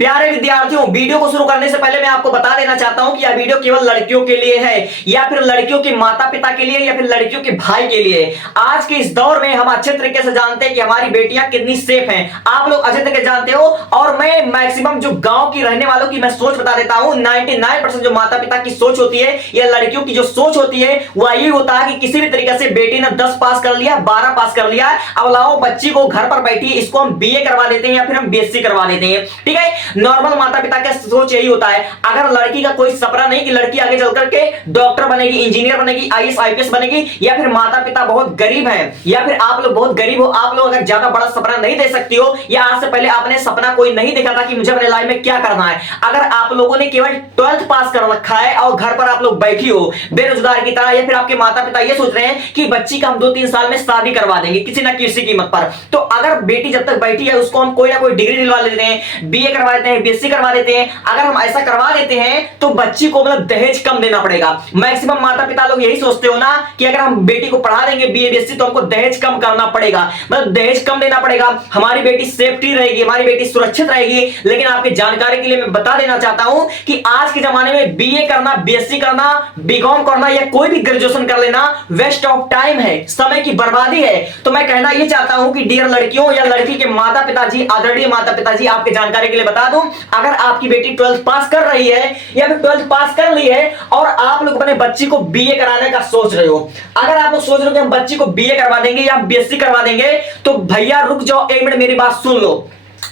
प्यारे विद्यार्थियों, वीडियो को शुरू करने से पहले मैं आपको बता देना चाहता हूं कि यह वीडियो केवल लड़कियों के लिए है या फिर लड़कियों के माता पिता के लिए या फिर लड़कियों के भाई के लिए। आज के इस दौर में हम अच्छे तरीके से जानते हैं कि हमारी बेटियां कितनी सेफ हैं। आप लोग अच्छे तरीके से जानते हो और मैं मैक्सिमम जो गांव की रहने वालों की मैं सोच बता देता हूं। 99% जो माता पिता की सोच होती है या लड़कियों की जो सोच होती है वह यही होता है कि किसी भी तरीके से बेटी ने 10 पास कर लिया, 12 पास कर लिया, अब लाओ बच्ची को घर पर बैठी इसको हम बीए करवा देते हैं या फिर हम बीएससी करवा देते हैं। ठीक है, नॉर्मल माता पिता का सोच यही होता है। अगर लड़की का कोई सपना नहीं कि लड़की आगे चल करके डॉक्टर बनेगी, इंजीनियर बनेगी, आईएएस आईपीएस बनेगी, या फिर माता पिता बहुत गरीब हैं या फिर आप लोग बहुत गरीब हो, आप लोग अगर ज्यादा बड़ा सपना नहीं दे सकती हो या आज से पहले आपने सपना कोई नहीं देखा था कि मुझे अपने लाइफ में क्या करना है, अगर आप लोगों ने केवल 12th पास कर रखा है और घर पर आप लोग बैठी हो बेरोजगार की तरह, या फिर आपके माता पिता ये सोच रहे हैं कि बच्ची का हम 2-3 साल में शादी करवा देंगे किसी ना किसी कीमत पर, तो अगर बेटी जब तक बैठी है उसको हम कोई ना कोई डिग्री दिलवा लेते हैं, बीए करवा देते हैं, बीएससी करवा देते हैं। अगर हम ऐसा करवा देते हैं तो बच्ची को मतलब दहेज कम देना पड़ेगा। मैक्सिमम माता पिता लोग यही सोचते हो ना कि अगर हम बेटी को पढ़ा देंगे बीए बीएससी तो हमको दहेज कम करना पड़ेगा, मतलब दहेज कम देना पड़ेगा, हमारी बेटी सेफ्टी रहेगी, हमारी बेटी सुरक्षित रहेगी। लेकिन आपकी जानकारी के लिए मैं बता देना चाहता हूं कि आज के जमाने में बीए करना, बीएससी करना, बीकॉम करना या कोई भी ग्रेजुएशन कर लेना वेस्ट ऑफ टाइम है, समय की बर्बादी है। तो मैं कहना यह चाहता हूं कि डियर लड़कियों या लड़की के माता पिताजी, आदरणीय माता पिताजी, आपके जानकारी के लिए बता दूं, अगर आपकी बेटी 12th पास कर रही है या फिर 12th पास कर ली है और आप लोग अपने बच्ची को बीए कराने का सोच रहे हो, अगर आप लोग सोच रहे हो कि हम बच्ची को बीए करवा देंगे या बीएससी करवा देंगे, तो भैया रुक जाओ, एक मिनट मेरी बात सुन लो।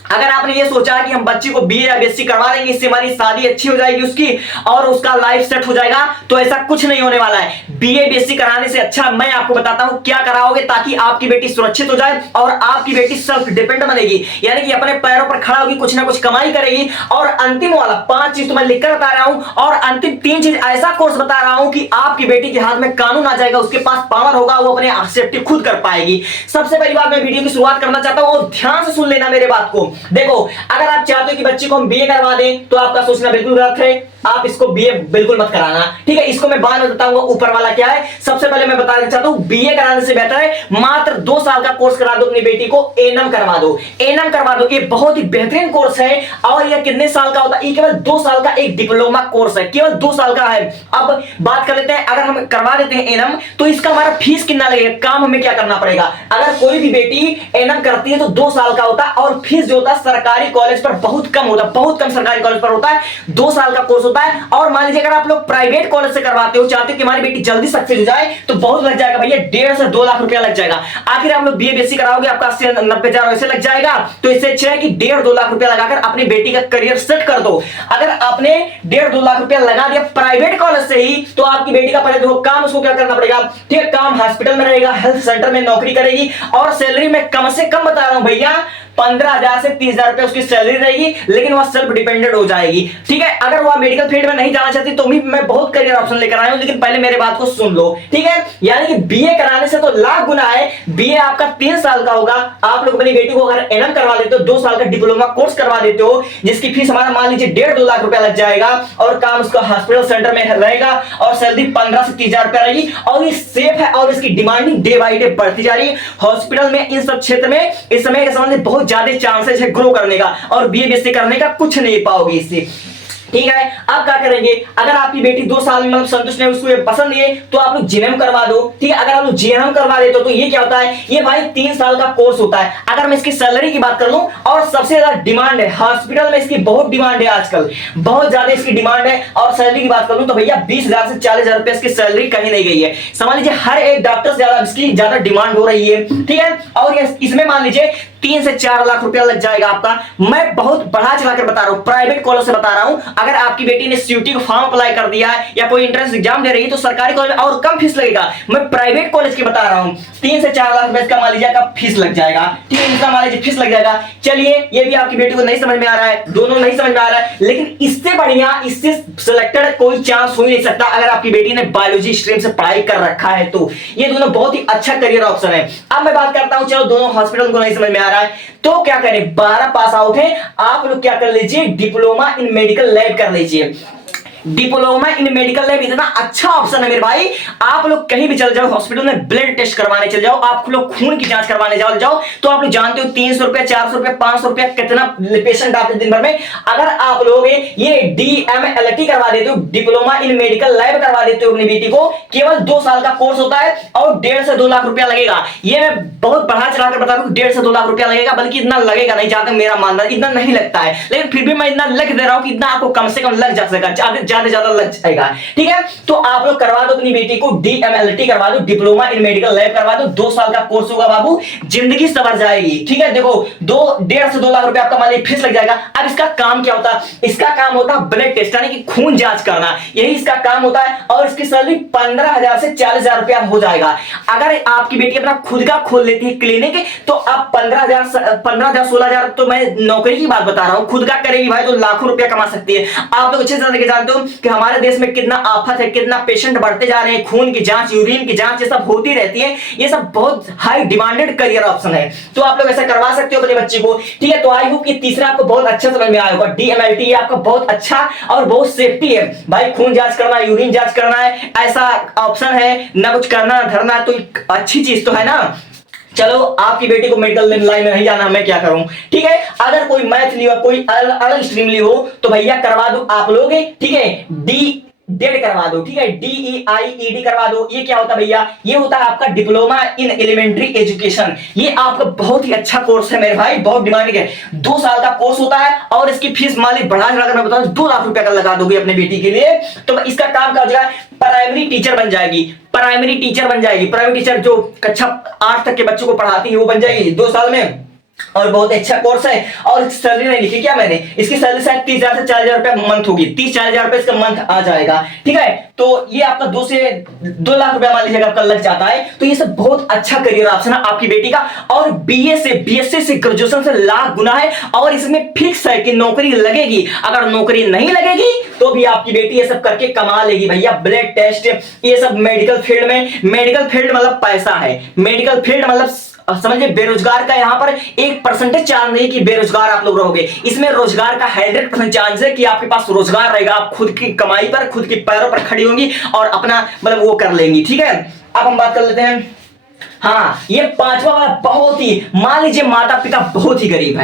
अगर आपने ये सोचा कि हम बच्ची को बीए या बीएससी करवा देंगे, इससे हमारी शादी अच्छी हो जाएगी उसकी और उसका लाइफ सेट हो जाएगा, तो ऐसा कुछ नहीं होने वाला है। बीए बीएससी कराने से अच्छा मैं आपको बताता हूं क्या कराओगे ताकि आपकी बेटी सुरक्षित हो जाए और आपकी बेटी सेल्फ डिपेंड बनेगी, यानी कि अपने पैरों पर खड़ा होगी, कुछ ना कुछ कमाई करेगी। और अंतिम वाला 5 चीज तो मैं लिखकर बता रहा हूं और अंतिम 3 चीज ऐसा कोर्स बता रहा हूं कि आपकी बेटी के हाथ में कानून आ जाएगा, उसके पास पावर होगा, वो अपने सेफ्टी खुद कर पाएगी। सबसे पहली बात मैं वीडियो की शुरुआत करना चाहता हूं और ध्यान से सुन लेना मेरे बात को। देखो, अगर आप चाहते हो कि बच्ची को हम बीए करवा दें तो आपका सोचना बिल्कुल गलत है, आप इसको बीए बिल्कुल मत कराना। ठीक है, इसको मैं बाद में बताऊंगा ऊपर वाला क्या है। सबसे पहले मैं बताना चाहता हूं बीए कराने से बेहतर है मात्र 2 साल का कोर्स करा दो अपनी बेटी को, एएनएम करवा दो, एएनएम करवा दो। ये बहुत ही बेहतरीन कोर्स है और ये कितने साल का होता है? ये केवल 2 साल का एक डिप्लोमा कोर्स है, केवल 2 साल का है। अब बात कर लेते हैं, अगर हम करवा देते हैं एएनएम तो इसका हमारा फीस कितना लगेगा, काम हमें क्या करना पड़ेगा। अगर कोई भी बेटी एएनएम करती है तो 2 साल का होता है और फीस जो होता है सरकारी कॉलेज पर बहुत कम होता है, बहुत कम सरकारी कॉलेज पर होता है, 2 साल का कोर्स होता है। और मान लीजिए अगर आप लोग प्राइवेट कॉलेज से करवाते हो, चाहते हो कि हमारी बेटी जल्दी सक्सेस हो जाए, तो बहुत लग जाएगा भैया, 1.5 से 2 लाख रुपया लग जाएगा। आखिर आप लोग बीए बीएससी कराओगे आपका 80-90 ऐसे लग जाएगा, तो इससे अच्छा है कि 1.5-2 लाख रुपया लगाकर अपनी बेटी का करियर सेट कर दो। अगर आपने 1.5-2 लाख रुपया लगा दिया प्राइवेट कॉलेज से ही, तो आपकी बेटी का पहले देखो काम उसको क्या करना पड़ेगा। ठीक है, काम हॉस्पिटल में रहेगा, हेल्थ सेंटर में नौकरी करेगी और सैलरी में कम से कम बता रहा हूं भैया 15,000 से 30,000 रुपए उसकी सैलरी रहेगी, लेकिन वह सेल्फ डिपेंडेंट हो जाएगी। ठीक है, अगर वह मेडिकल फील्ड में नहीं जाना चाहती तो भी मैं बहुत करियर ऑप्शन लेकर आया हूं, लेकिन पहले मेरे बात को सुन लो। ठीक है, यानी कि बीए कराने से तो लाख गुना है। बीए आपका 3 साल का होगा, आप लोग अपनी बेटी को अगर एएनएम करवा देते हो, 2 साल का डिप्लोमा कोर्स करवा देते हो, जिसकी फीस हमारा मान लीजिए 1.5-2 लाख रुपया लग जाएगा और काम उसका हॉस्पिटल सेंटर में रहेगा और सैलरी 15 से 30,000 रुपया रहेगी और ये सेफ है और इसकी डिमांडिंग डे बाई डे बढ़ती जा रही है। हॉस्पिटल में इन सब क्षेत्र में इस समय के संबंध में बहुत ज्यादा चांसेस है ग्रो करने का और बीए बीएससी करने का कुछ नहीं पाओगे इससे। ठीक है, अब क्या करेंगे, अगर आपकी बेटी 2 साल में मतलब संतुष्ट नहीं, उसको ये पसंद नहीं है, तो आप लोग जीएनएम करवा दो। ठीक है, अगर आप लोग जीएनएम करवा देते हो तो ये क्या होता है, ये भाई 3 साल का कोर्स होता है। अगर मैं इसकी सैलरी की बात कर लूं और सबसे ज्यादा डिमांड है हॉस्पिटल में, इसकी बहुत डिमांड है आजकल, बहुत ज्यादा इसकी डिमांड है। और सैलरी की बात करूं तो भैया 20,000 से 40,000 रुपए इसकी सैलरी कहीं नहीं गई है। समझ लीजिए हर एक डॉक्टर से ज्यादा इसकी ज्यादा डिमांड हो रही है। ठीक है, और इसमें मान लीजिए 3 से 4 लाख रुपया लग जाएगा आपका। मैं बहुत बढ़ा चढ़ाकर बता रहा हूं, प्राइवेट कॉलेज से बता रहा हूं। अगर आपकी बेटी ने सीयूटी को फॉर्म अप्लाई कर दिया है या कोई एंट्रेंस एग्जाम दे रही है तो सरकारी कॉलेज में और कम फीस लगेगा। मैं प्राइवेट कॉलेज की बता रहा हूं, 3 से 4 लाख रुपए इसका मान लीजिए का फीस लग जाएगा। ठीक है, इसका मान लीजिए फीस लग जाएगा। चलिए, ये भी आपकी बेटी को नहीं समझ में आ रहा है, दोनों नहीं समझ में आ रहा है, लेकिन इससे बढ़िया, इससे सिलेक्टेड कोई चांस हो ही नहीं सकता अगर आपकी बेटी ने बायोलॉजी स्ट्रीम से पढ़ाई कर रखा है तो। ये दोनों बहुत ही अच्छा करियर ऑप्शन है। अब मैं बात करता हूं, चलो दोनों हॉस्पिटल को नहीं समझ में आ रहा है तो क्या करें, 12 पास आउट है, आप लोग क्या कर लीजिए, डिप्लोमा इन मेडिकल लैब कर लीजिए। डिप्लोमा इन मेडिकल लैब इतना अच्छा ऑप्शन है मेरे भाई। आप लोग कहीं भी चल जाओ, हॉस्पिटल में ब्लड टेस्ट करवाने चल जाओ, आप लोग खून की जांच करवाने जाओ तो आप लोग जानते हो 300 रुपया, 400 रुपया, 500 रुपया कितना पेशेंट आते हैं दिन भर में। अगर आप लोग ये DMLT करवा देते हो, डिप्लोमा इन मेडिकल लैब करवा देते हो अपनी बेटी को, केवल 2 साल का कोर्स होता है और 1.5 से 2 लाख रुपया लगेगा। ये मैं बहुत बढ़ा चढ़ाकर बता रहा हूं, 1.5 से 2 लाख रुपया लगेगा, बल्कि इतना लगेगा नहीं, जहां तक मेरा मानना इतना नहीं लगता है, लेकिन फिर भी मैं इतना लिख दे रहा हूं कि इतना आपको कम से कम लग जा सकेगा, ज्यादा लग जाएगा। ठीक है, तो आप लोग करवा दो अपनी बेटी को DMLT करवा दो, डिप्लोमा इन मेडिकल लैब करवा दो, 2 साल का कोर्स होगा बाबू, जिंदगी संवर जाएगी। ठीक है, देखो 1.5 से 2 लाख रुपया आपका मान लीजिए फीस लग जाएगा। अब इसका काम क्या होता है? इसका काम होता है ब्लड टेस्ट, यानी कि खून जांच करना, यही इसका काम होता है। और इसकी सैलरी 15,000 से 40,000 रुपया हो जाएगा। अगर आपकी बेटी अपना खुद का खोल लेती है क्लिनिक, तो आप 15,000 16,000, तो मैं नौकरी की बात बता रहा हूं, खुद का करेगी भाई तो लाखों रुपया कमा सकती है। आप लोग अच्छे से जानते हो कि हमारे देश में कितना आफत है, कितना पेशेंट बढ़ते जा रहे हैं, खून की जांच, यूरिन की जांच, ये सब होती रहती है। ये सब बहुत हाई डिमांडेड करियर ऑप्शन है, तो आप लोग ऐसा करवा सकते हो अपने बच्चे को। ठीक है, तो आई होप कि तीसरा आपको बहुत अच्छा समझ में आया होगा। DMLT आपका बहुत अच्छा और बहुत सेफ्टी है भाई। खून जांच करना, यूरिन जांच करना है, ऐसा ऑप्शन है ना, कुछ करना धरना, तो अच्छी चीज तो है ना। चलो, आपकी बेटी को मेडिकल लाइन में नहीं जाना, मैं क्या करूं। ठीक है, अगर कोई मैथ ली हो, कोई अलग स्ट्रीम ली हो, तो भैया करवा दो आप लोग। ठीक है, डेड करवा दो। ठीक है, DEIED करवा दो। ये क्या होता है भैया? ये होता है आपका डिप्लोमा इन एलिमेंट्री एजुकेशन। ये आपका बहुत ही अच्छा कोर्स है मेरे भाई, बहुत डिमांडिंग है। 2 साल का कोर्स होता है और इसकी फीस मालिक बढ़ा चढ़ा कर मैं बताऊं 2 लाख रुपया का लगा दोगे अपनी बेटी के लिए, तो इसका काम क्या हो जाएगा? प्राइमरी टीचर बन जाएगी। प्राइमरी टीचर जो कक्षा 8 तक के बच्चों को पढ़ाती है वो बन जाएगी 2 साल में। और बहुत अच्छा कोर्स है। और सैलरी नहीं लिखी क्या मैंने, इसकी सैलरी शायद 30,000 से 40,000 रुपया मंथ होगी, 30-40,000 रुपया इसका मंथ आ जाएगा। ठीक है, तो ये आपका 2 से 2 लाख रुपया मान लीजिएगा आपका लग जाता है। तो ये सब बहुत अच्छा करियर ऑप्शन है आपकी बेटी का। और BA से, BSc से, ग्रेजुएशन से लाख गुना है। और इसमें फिक्स है कि नौकरी लगेगी। अगर नौकरी नहीं लगेगी तो भी आपकी बेटी ये सब करके कमा लेगी भैया। ब्लड टेस्ट, ये सब मेडिकल फील्ड में, मेडिकल फील्ड मतलब पैसा है, मेडिकल फील्ड मतलब समझिए बेरोजगार का यहाँ पर 1% चांस नहीं कि बेरोजगार आप लोग रहोगे। इसमें रोजगार का 100% चांस है कि आपके पास रोजगार रहेगा। आप खुद की कमाई पर, खुद के पैरों पर खड़ी होंगी और अपना मतलब वो कर लेंगी। ठीक है, अब हम बात कर लेते हैं। हाँ, ये 5वां वाला बहुत ही, मान लीजिए माता पिता बहुत ही गरीब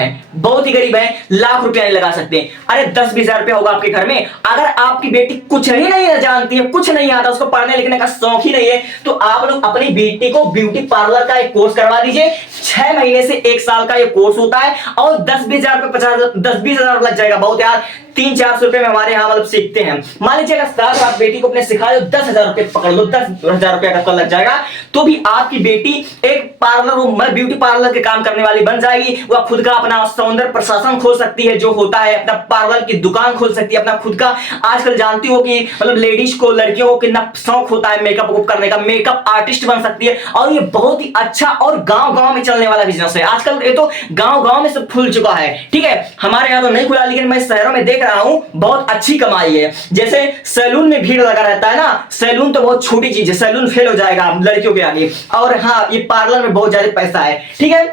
है, लाख रुपया नहीं लगा सकते। अरे 10-20 हजार रुपया होगा आपके घर में। अगर आपकी बेटी कुछ ही नहीं जानती है, कुछ नहीं आता, उसको पढ़ने लिखने का शौक ही नहीं है, तो आप लोग अपनी बेटी को ब्यूटी पार्लर का एक कोर्स करवा दीजिए। 6 महीने से 1 साल का ये कोर्स होता है और 10-20 हजार रुपये, 10-20 हजार लग जाएगा बहुत यार। 300-400 रुपए में हमारे यहाँ मतलब सीखते हैं। मान लीजिए अगर साथ आप बेटी को अपने सिखा दो, 10,000 रुपए पकड़ लो, 10,000 रुपया का लग जाएगा, तो भी आपकी बेटी एक पार्लर, ब्यूटी पार्लर के काम करने वाली बन जाएगी। वह खुद का अपना सौंदर्य प्रशासन खोल सकती है, जो होता है अपना पार्लर की दुकान खोल सकती है, अपना खुद का। आजकल जानती हो कि मतलब लेडीज को, लड़कियों को कितना शौक होता है मेकअप करने का, मेकअप आर्टिस्ट बन सकती है। और ये बहुत ही अच्छा और गांव-गांव में चलने वाला बिजनेस है। आजकल ये तो गांव-गांव में सब खुल चुका है। ठीक है, हमारे यहाँ तो नहीं खुला, लेकिन मैं शहरों में देख रहा हूं बहुत अच्छी कमाई है। जैसे सैलून में भीड़ लगा रहता है ना, सैलून तो बहुत छोटी चीज है, सैलून फेल हो जाएगा लड़कियों के आगे। और हाँ, ये पार्लर में बहुत ज्यादा पैसा है। ठीक है,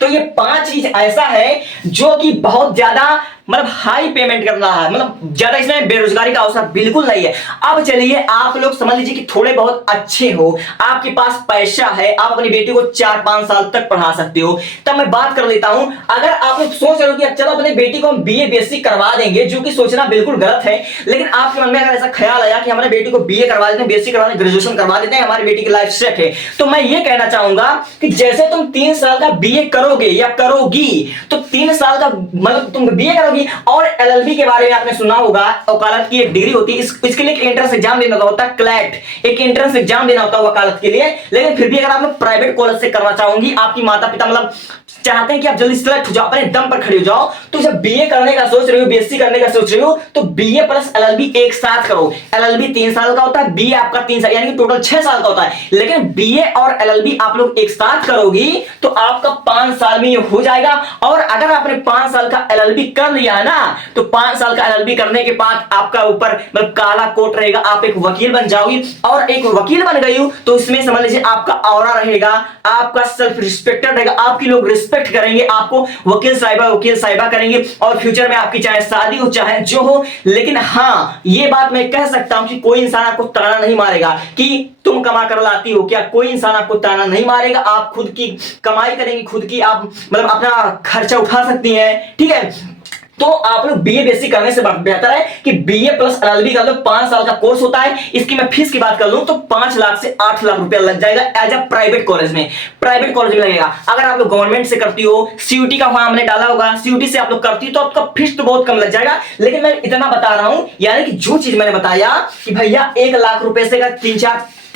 तो ये 5 चीज ऐसा है जो कि बहुत ज्यादा मतलब हाई पेमेंट करना है, मतलब ज्यादा इसमें बेरोजगारी का अवसर बिल्कुल नहीं है। अब चलिए, आप लोग समझ लीजिए कि थोड़े बहुत अच्छे हो, आपके पास पैसा है, आप अपनी बेटी को 4-5 साल तक पढ़ा सकते हो, तब मैं बात कर लेता हूं। अगर आप लोग सोच रहे हो कि चलो अपनी बेटी को हम BA BSc करवा देंगे, जो कि सोचना बिल्कुल गलत है, लेकिन आपके मन में अगर ऐसा ख्याल आया कि हमारे बेटी को BA करवा देते हैं, BSc करवा देते हैं, ग्रेजुएशन करवा देते हैं, हमारी बेटी की लाइफ सेट है, तो मैं ये कहना चाहूंगा कि जैसे तुम 3 साल का BA करोगे या करोगी, तो 3 साल का मतलब तुम BA करोगी। और LLB के बारे में आपने सुना होगा, वकालत की एक डिग्री होती है, इसके लिए एक एंट्रेंस एग्जाम देना होता है, क्लैट, एक एंट्रेंस एग्जाम देना होता है वकालत के लिए। लेकिन फिर भी अगर आप लोग प्राइवेट कॉलेज से करना चाहूंगी, आपकी माता पिता मतलब चाहते हैं कि आप जल्दी सिलेक्ट हो जाओ, अपने दम पर खड़े हो जाओ, तो जब BA करने का सोच रहे हो, BSc करने का सोच रहे हो, तो BA प्लस LLB एक साथ करो। LLB 3 साल का होता है, BA आपका 3 साल, यानी कि टोटल 6 साल का होता है। लेकिन BA और LLB आप लोग एक साथ करोगी तो आपका 5 साल में ये हो जाएगा। और अगर आपने 5 साल का LLB कर लिया है ना, तो 5 साल का LLB करने के बाद आपका ऊपर मतलब काला कोट रहेगा, आप एक वकील बन जाओगी। और एक वकील बन गई हो तो इसमें समझ लीजिए आपका ऑरा रहेगा, आपका सेल्फ रिस्पेक्टेड रहेगा, आपकी लोग रिस्पेक्ट रिस्पेक्ट करेंगे, आपको वकील साहिबा करेंगे, और फ्यूचर में आपकी चाहे शादी हो चाहे जो हो। लेकिन हाँ, ये बात मैं कह सकता हूं कि कोई इंसान आपको ताना नहीं मारेगा कि तुम कमा कर लाती हो क्या, कोई इंसान आपको ताना नहीं मारेगा। आप खुद की कमाई करेंगे, खुद की आप मतलब अपना खर्चा उठा सकती हैं, ठीक है। तो आप लोग बीए बेसिक करने से बेहतर है कि बीए प्लस एलएलबी कर लो। 5 साल का कोर्स होता है। इसकी मैं फीस की बात कर लूं तो 5 लाख से 8 लाख रुपया लग जाएगा एज अ प्राइवेट कॉलेज में। प्राइवेट कॉलेज में लगेगा। अगर आप लोग गवर्नमेंट से करती हो, सीयूटी का फॉर्म हमने डाला होगा, सीयूटी से आप लोग करती हो तो आपका फीस तो बहुत कम लग जाएगा। लेकिन मैं इतना बता रहा हूं, यानी कि जो चीज मैंने बताया कि भैया 1 लाख रुपए से अगर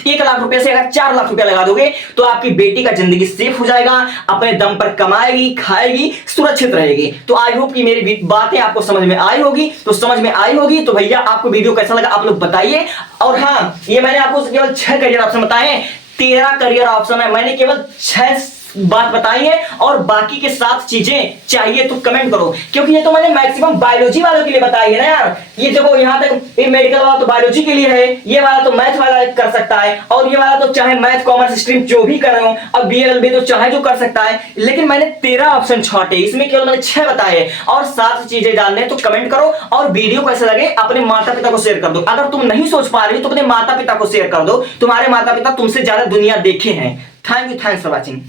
1 लाख रुपए से अगर 4 लाख रुपया लगा दोगे तो आपकी बेटी का जिंदगी सेफ हो जाएगा, अपने दम पर कमाएगी, खाएगी, सुरक्षित रहेगी। तो आई होप कि मेरी बातें आपको समझ में आई होगी। तो समझ में आई होगी तो भैया आपको वीडियो कैसा लगा आप लोग बताइए। और हाँ, ये मैंने आपको केवल 6 करियर ऑप्शन बताए हैं, 13 करियर ऑप्शन है। मैंने केवल 6 बात बताई है, और बाकी के 7 चीजें चाहिए तो कमेंट करो, क्योंकि ये तो मैंने मैक्सिमम बायोलॉजी वालों के लिए बताई है ना यार। ये देखो यहां तक ये मेडिकल वाला तो बायोलॉजी के लिए है, ये वाला तो मैथ वाला कर सकता है, और ये वाला तो चाहे मैथ कॉमर्स स्ट्रीम जो भी कर रहे हो, अब बीएलएलबी तो चाहे जो कर सकता है। लेकिन मैंने 13 ऑप्शन छाटे, इसमें केवल मैंने 6 बताए और 7 चीजें जानने तो कमेंट करो। और वीडियो कैसे लगे अपने माता पिता को शेयर कर दो। अगर तुम नहीं सोच पा रही हो तो अपने माता पिता को शेयर कर दो, तुम्हारे माता पिता तुमसे ज्यादा दुनिया देखे हैं। Thanks for watching.